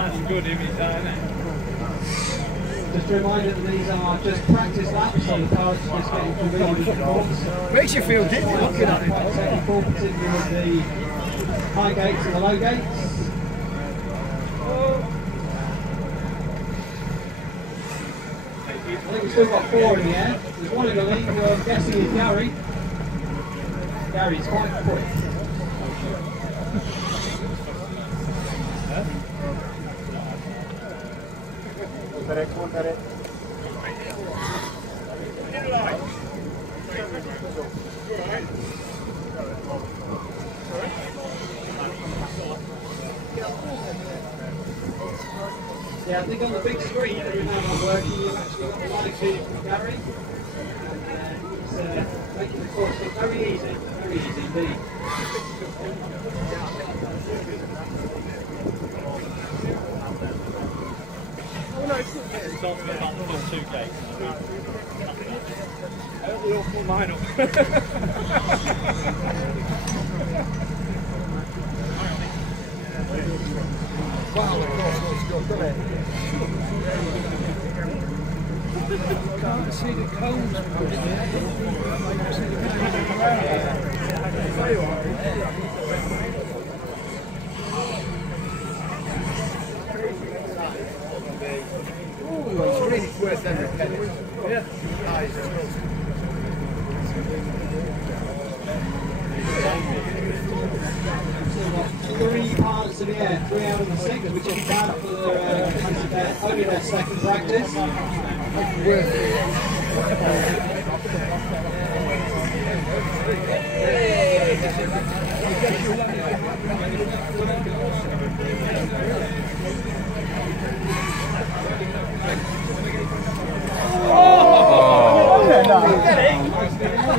That's a good image, isn't it? Just a reminder that these are just practice laps, so the cars are just getting familiar with the course. Makes you feel dizzy looking at it. Quite technical, particularly with the high gates and the low gates. I think we've still got 4 in the air. There's one in the lead who I'm guessing is Gary. Gary's quite quick. Yeah, I think on the big screen that we have on working, you've actually got the live feed from Gary. And it's making the course look very easy indeed. It's talking about the full 2 gates. I hope they all pull mine up. Wow, of course, looks good, doesn't it? Can't see the cones. Oh, it's really worth every penny. Yeah. Nice. 3 parts in the air, 3 out of the 6, which is bad for only their second practice.